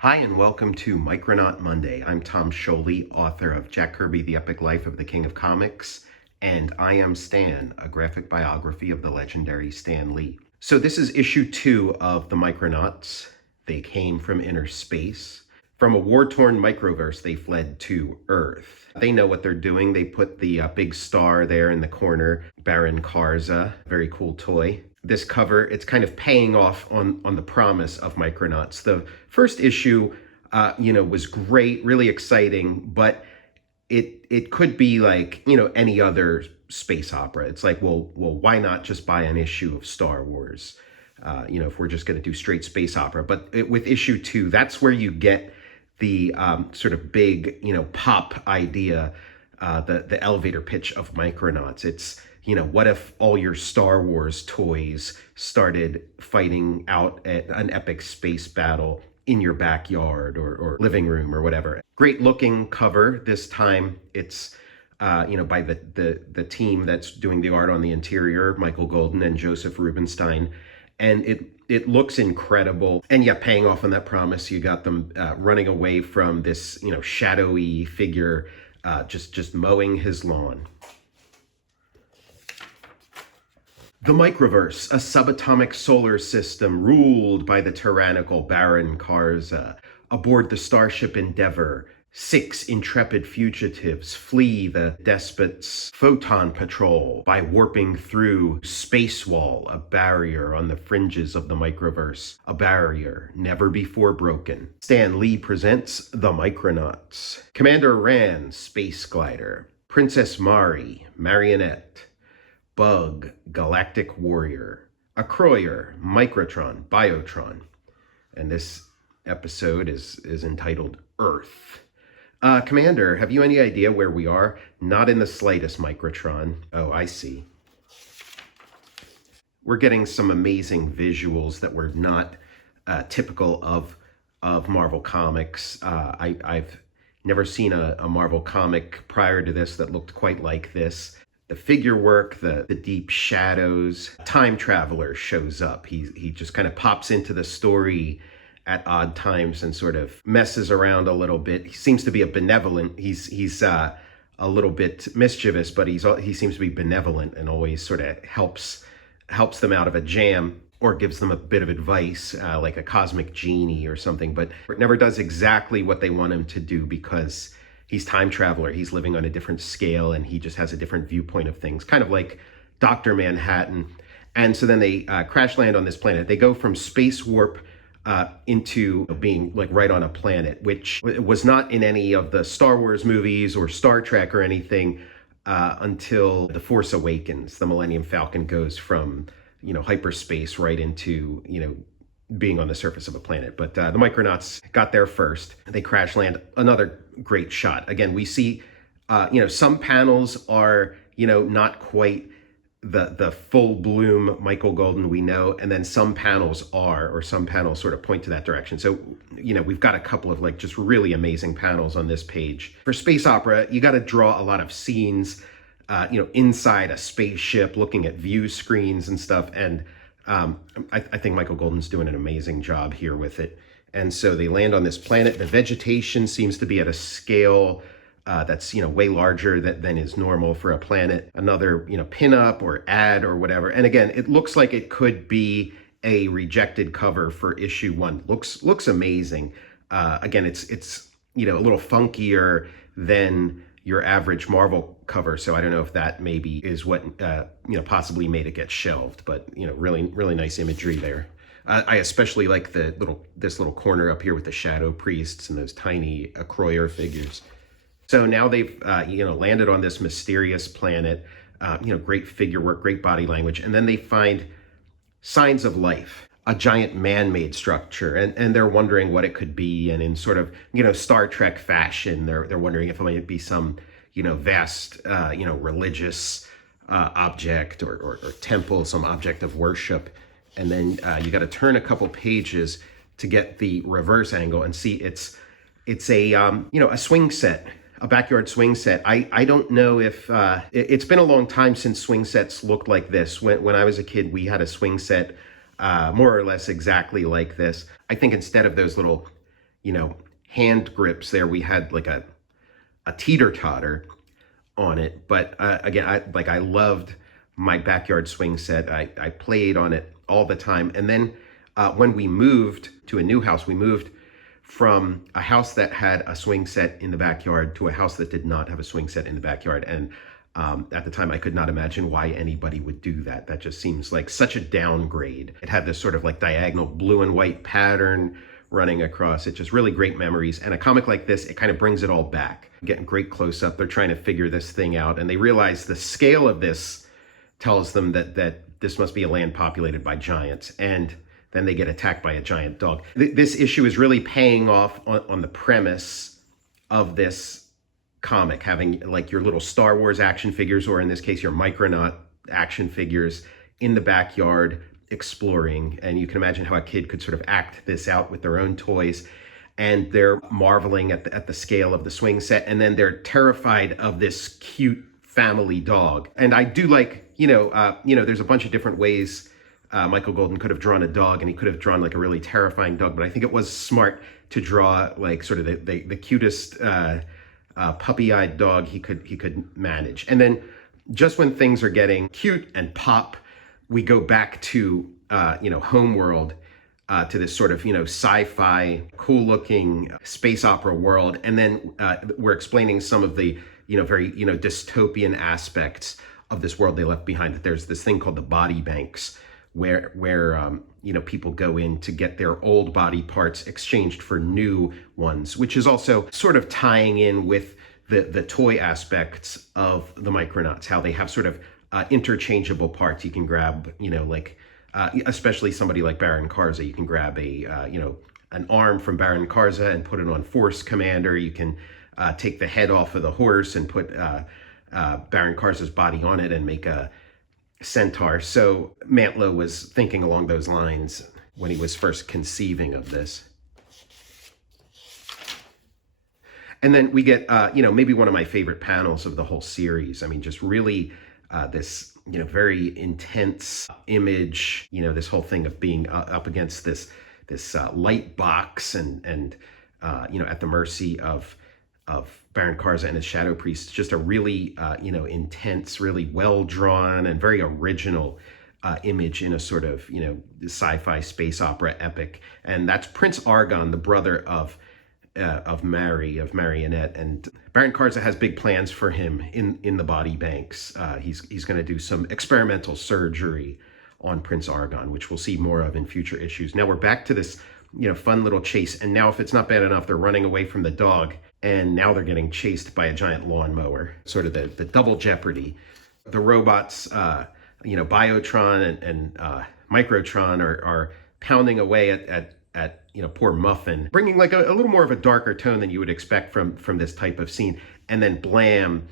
Hi, and welcome to Micronaut Monday. I'm Tom Scioli, author of Jack Kirby, The Epic Life of the King of Comics, and I Am Stan, a graphic biography of the legendary Stan Lee. So this is issue 2 of the Micronauts. They came from inner space. From a war-torn microverse, they fled to Earth. They know what they're doing. They put the big star there in the corner, Baron Karza, very cool toy. This cover, it's kind of paying off on the promise of Micronauts. The first issue, was great, really exciting, but it could be like, any other space opera. It's like, well, why not just buy an issue of Star Wars? If we're just going to do straight space opera. But with issue 2, that's where you get the sort of big, pop idea, the elevator pitch of Micronauts. It's, what if all your Star Wars toys started fighting out at an epic space battle in your backyard or living room or whatever. Great looking cover. This time it's, by the team that's doing the art on the interior, Michael Golden and Joseph Rubinstein. And it looks incredible. And yeah, paying off on that promise, you got them running away from this, shadowy figure, just mowing his lawn. The Microverse, a subatomic solar system ruled by the tyrannical Baron Karza. Aboard the starship Endeavor, 6 intrepid fugitives flee the despot's photon patrol by warping through space wall, a barrier on the fringes of the Microverse, a barrier never before broken. Stan Lee presents The Micronauts. Commander Rand, Space Glider. Princess Mari, Marionette. Bug, Galactic Warrior. Acroyer, Microtron, Biotron. And this episode is entitled Earth. Commander, have you any idea where we are? Not in the slightest, Microtron. Oh, I see. We're getting some amazing visuals that were not typical of Marvel Comics. I've never seen a Marvel comic prior to this that looked quite like this. The figure work, the deep shadows. Time Traveler shows up. He just kind of pops into the story at odd times and sort of messes around a little bit. He seems to be a benevolent. He's a little bit mischievous, but he seems to be benevolent and always sort of helps them out of a jam or gives them a bit of advice, like a cosmic genie or something. But it never does exactly what they want him to do because he's Time Traveler. He's living on a different scale and he just has a different viewpoint of things, kind of like Dr. Manhattan. And so then they crash land on this planet. They go from space warp into being like right on a planet, which was not in any of the Star Wars movies or Star Trek or anything until The Force Awakens. The Millennium Falcon goes from, hyperspace right into, being on the surface of a planet. But the Micronauts got there first. They crash land. Another great shot. Again, we see, some panels are, not quite the full bloom Michael Golden we know, and then some panels are, or some panels sort of point to that direction. So, we've got a couple of like just really amazing panels on this page. For space opera, you got to draw a lot of scenes, inside a spaceship, looking at view screens and stuff. And I think Michael Golden's doing an amazing job here with it. And so they land on this planet. The vegetation seems to be at a scale that's, way larger than is normal for a planet. Another, pinup or ad or whatever. And again, it looks like it could be a rejected cover for issue 1. Looks amazing. Again, it's a little funkier than your average Marvel cover. So I don't know if that maybe is what, possibly made it get shelved, but, really, really nice imagery there. I especially like this little corner up here with the shadow priests and those tiny Acroyer figures. So now they've, landed on this mysterious planet, great figure work, great body language. And then they find signs of life, a giant man-made structure. And they're wondering what it could be. And in sort of, Star Trek fashion, they're wondering if it might be some, vast, religious object or temple, some object of worship. And then you got to turn a couple pages to get the reverse angle and see it's a, a swing set. A backyard swing set. I don't know if, it's been a long time since swing sets looked like this. When I was a kid, we had a swing set more or less exactly like this. I think instead of those little, hand grips there. We had like a teeter-totter on it. But again, I loved my backyard swing set. I played on it all the time. And then when we moved to a new house, we moved from a house that had a swing set in the backyard to a house that did not have a swing set in the backyard. And at the time, I could not imagine why anybody would do that. That just seems like such a downgrade. It had this sort of like diagonal blue and white pattern running across it. Just really great memories. And a comic like this, it kind of brings it all back. Getting great close up. They're trying to figure this thing out. And they realize the scale of this tells them that this must be a land populated by giants. And then they get attacked by a giant dog. This issue is really paying off on the premise of this comic, having like your little Star Wars action figures, or in this case, your Micronaut action figures in the backyard exploring. And you can imagine how a kid could sort of act this out with their own toys. And they're marveling at the scale of the swing set. And then they're terrified of this cute family dog. And I do like, there's a bunch of different ways Michael Golden could have drawn a dog, and he could have drawn like a really terrifying dog. But I think it was smart to draw like sort of the cutest puppy-eyed dog he could manage. And then just when things are getting cute and pop, we go back to Homeworld, to this sort of sci-fi, cool-looking space opera world, and then we're explaining some of the very dystopian aspects of this world they left behind. That there's this thing called the body banks, where people go in to get their old body parts exchanged for new ones, which is also sort of tying in with the toy aspects of the Micronauts, how they have sort of interchangeable parts. You can grab, especially somebody like Baron Karza, you can grab an arm from Baron Karza and put it on Force Commander. You can take the head off of the horse and put Baron Karza's body on it and make a centaur. So Mantlo was thinking along those lines when he was first conceiving of this. And then we get, maybe one of my favorite panels of the whole series. I mean, just really this, very intense image, this whole thing of being up against this light box and at the mercy of Baron Karza and his Shadow Priest. Just a really, intense, really well-drawn and very original image in a sort of, sci-fi space opera epic. And that's Prince Argon, the brother of Marionette. And Baron Karza has big plans for him in the body banks. He's going to do some experimental surgery on Prince Argon, which we'll see more of in future issues. Now we're back to this, fun little chase. And now if it's not bad enough, they're running away from the dog. And now they're getting chased by a giant lawnmower, sort of the double jeopardy. The robots, Biotron and Microtron are pounding away at poor Muffin, bringing like a little more of a darker tone than you would expect from this type of scene. And then Blam,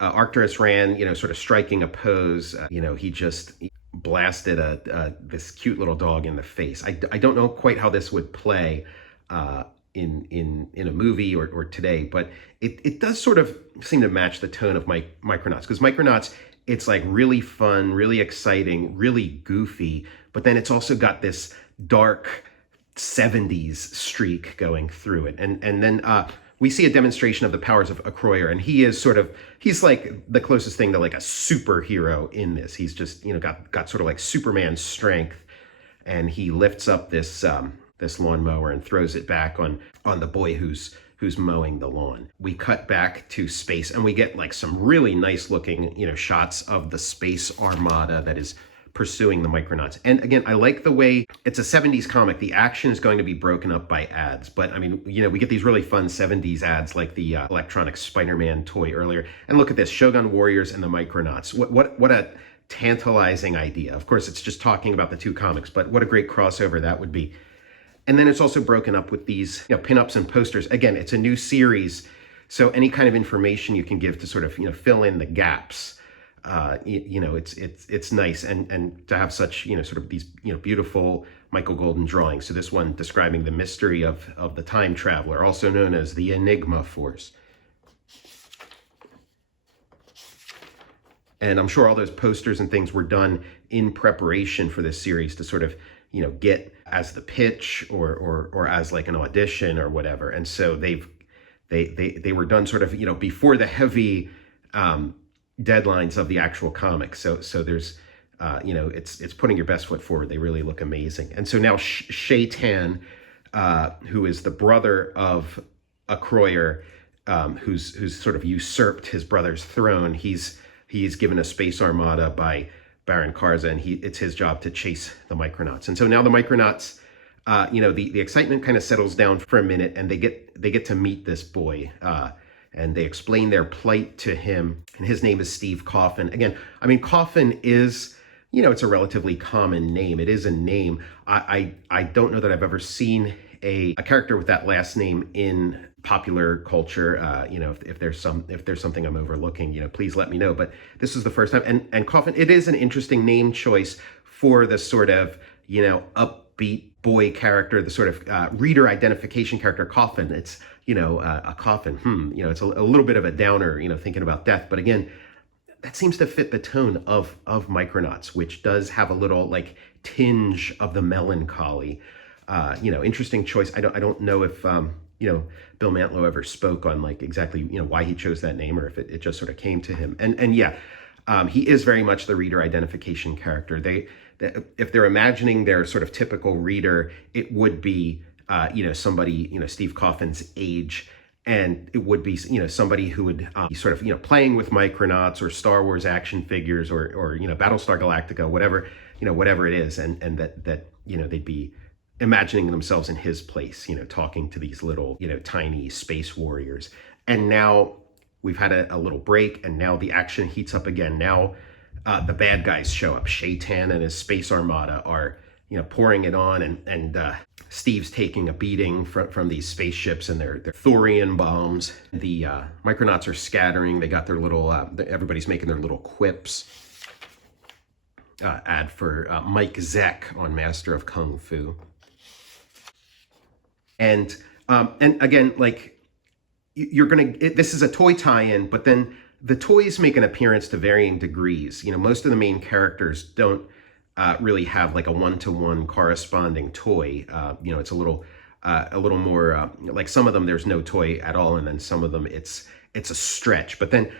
Arcturus ran, sort of striking a pose. He just blasted this cute little dog in the face. I don't know quite how this would play in a movie or today, but it does sort of seem to match the tone of Micronauts, because Micronauts, it's like really fun, really exciting, really goofy, but then it's also got this dark 70s streak going through it. And then we see a demonstration of the powers of Acroyer, and he's like the closest thing to like a superhero in this. He's just, got sort of like Superman strength, and he lifts up this lawnmower and throws it back on the boy who's mowing the lawn. We cut back to space, and we get like some really nice looking, shots of the space armada that is pursuing the Micronauts. And again, I like the way it's a 70s comic. The action is going to be broken up by ads, but I mean, we get these really fun 70s ads like the electronic Spider-Man toy earlier. And look at this, Shogun Warriors and the Micronauts. What a tantalizing idea. Of course, it's just talking about the two comics, but what a great crossover that would be. And then it's also broken up with these pinups and posters. Again, it's a new series, so any kind of information you can give to sort of fill in the gaps. It's nice, and to have such sort of these beautiful Michael Golden drawings. So this one describing the mystery of the time traveler, also known as the Enigma Force. And I'm sure all those posters and things were done in preparation for this series to sort of get as the pitch or as like an audition or whatever. And so they were done sort of, before the heavy deadlines of the actual comic. So there's, it's putting your best foot forward. They really look amazing. And so now Shaitan, who is the brother of a Croyer, who's sort of usurped his brother's throne. He's given a space armada by Baron Karza, and it's his job to chase the Micronauts. And so now the Micronauts, the excitement kind of settles down for a minute, and they get to meet this boy, and they explain their plight to him. And his name is Steve Coffin. Again, I mean, Coffin is, it's a relatively common name. It is a name. I don't know that I've ever seen a character with that last name in popular culture. If there's something I'm overlooking, please let me know. But this is the first time. And Coffin, it is an interesting name choice for the sort of, upbeat boy character, the sort of reader identification character. Coffin. It's, a coffin. It's a little bit of a downer, thinking about death. But again, that seems to fit the tone of Micronauts, which does have a little like tinge of the melancholy. Interesting choice. I don't know if Bill Mantlo ever spoke on like exactly why he chose that name, or if it just sort of came to him. And yeah, he is very much the reader identification character. If they're imagining their sort of typical reader, it would be somebody Steve Coffin's age, and it would be somebody who would be sort of playing with Micronauts or Star Wars action figures or Battlestar Galactica, whatever it is, and that they'd be imagining themselves in his place, talking to these little, tiny space warriors. And now we've had a little break, and now the action heats up again. Now the bad guys show up. Shaitan and his space armada are, pouring it on, and Steve's taking a beating from these spaceships and their thorium bombs. The Micronauts are scattering. They got their little, everybody's making their little quips. Ad for Mike Zeck on Master of Kung Fu. And again, like this is a toy tie-in, but then the toys make an appearance to varying degrees. Most of the main characters don't really have like a one-to-one corresponding toy. It's a little more like some of them there's no toy at all, and then some of them it's a stretch. But then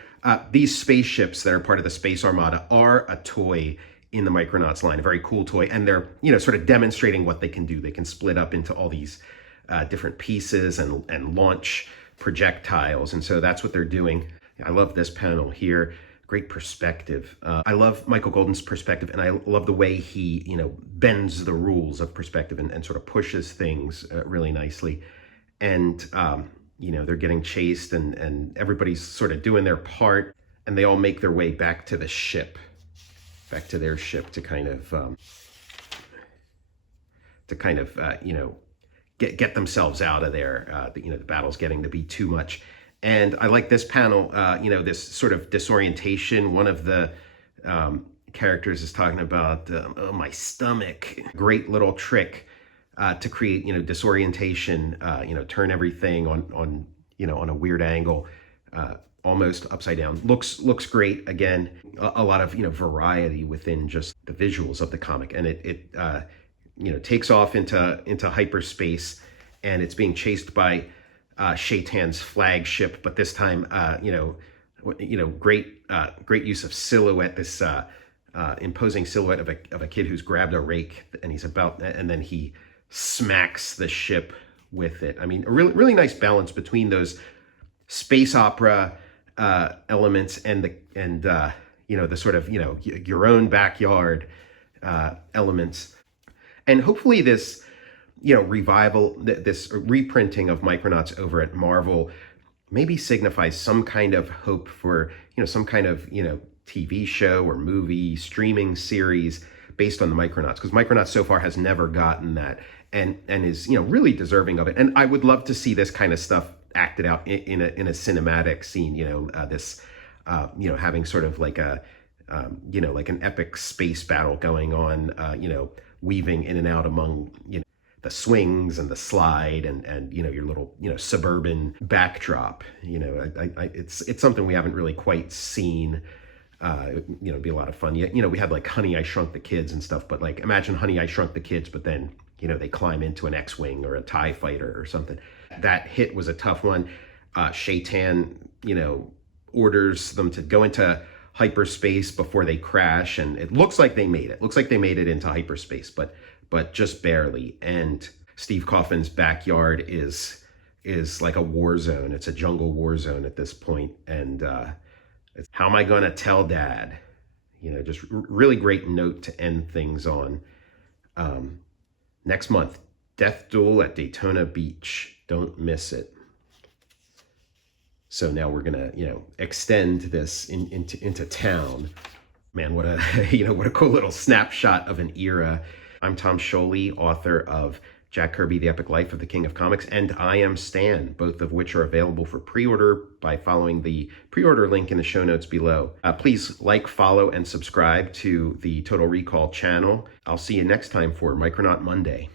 these spaceships that are part of the Space Armada are a toy in the Micronauts line, a very cool toy, and they're sort of demonstrating what they can do. They can split up into all these different pieces and launch projectiles, and so that's what they're doing. I love this panel here. Great perspective. I love Michael Golden's perspective, and I love the way he bends the rules of perspective and sort of pushes things really nicely. And they're getting chased, and everybody's sort of doing their part, and they all make their way back to the ship, back to their ship to kind of get themselves out of there. The battle's getting to be too much. And I like this panel, this sort of disorientation. One of the characters is talking about, oh, my stomach. Great little trick to create, disorientation, turn everything on a weird angle, almost upside down. Looks great. Again, a lot of, variety within just the visuals of the comic. And it takes off into hyperspace, and it's being chased by Shaitan's flagship, but this time, great use of silhouette. This imposing silhouette of a kid who's grabbed a rake, and then he smacks the ship with it. I mean, a really nice balance between those space opera elements and the sort of your own backyard elements, and hopefully this. Revival, this reprinting of Micronauts over at Marvel maybe signifies some kind of hope for, some kind of, TV show or movie, streaming series based on the Micronauts, because Micronauts so far has never gotten that, and is, really deserving of it. And I would love to see this kind of stuff acted out in a cinematic scene, having sort of like like an epic space battle going on, weaving in and out among, the swings and the slide and your little suburban backdrop. It's something we haven't really quite seen It'd be a lot of fun. We had like Honey, I Shrunk the Kids and stuff, but like imagine Honey, I Shrunk the Kids, but then, they climb into an X-Wing or a TIE fighter or something. That hit was a tough one. Shaitan, orders them to go into hyperspace before they crash, and it looks like they made it. Looks like they made it into hyperspace, but just barely. And Steve Coffin's backyard is like a war zone. It's a jungle war zone at this point, and it's, how am I going to tell Dad? Just really great note to end things on. Next month, Death Duel at Daytona Beach. Don't miss it. So now we're gonna, extend this into town. Man, what a what a cool little snapshot of an era. I'm Tom Scioli, author of Jack Kirby, The Epic Life of the King of Comics, and I Am Stan, both of which are available for pre-order by following the pre-order link in the show notes below. Please like, follow, and subscribe to the Total Recall channel. I'll see you next time for Micronaut Monday.